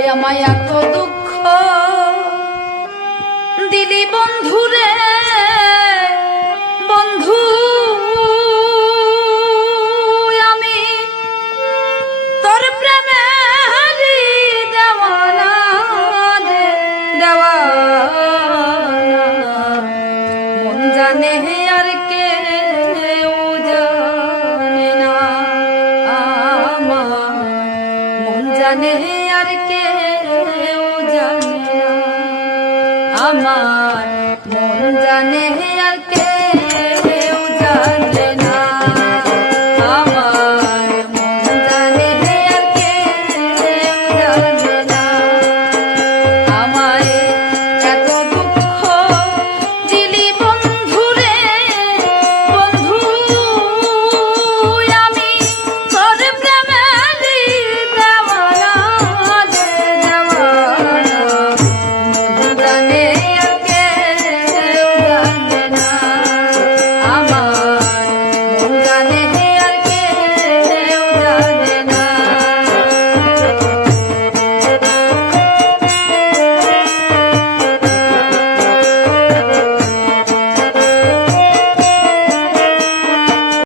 তুই আমায় এত দুঃখ দিলি বন্ধুরে বন্ধু আমি তোর প্রেমে দেওয়ানা রে দেওয়ানা মন জানে আর কে জানে না আমার মন জানে আর কে জানে না আমার মন জানে আর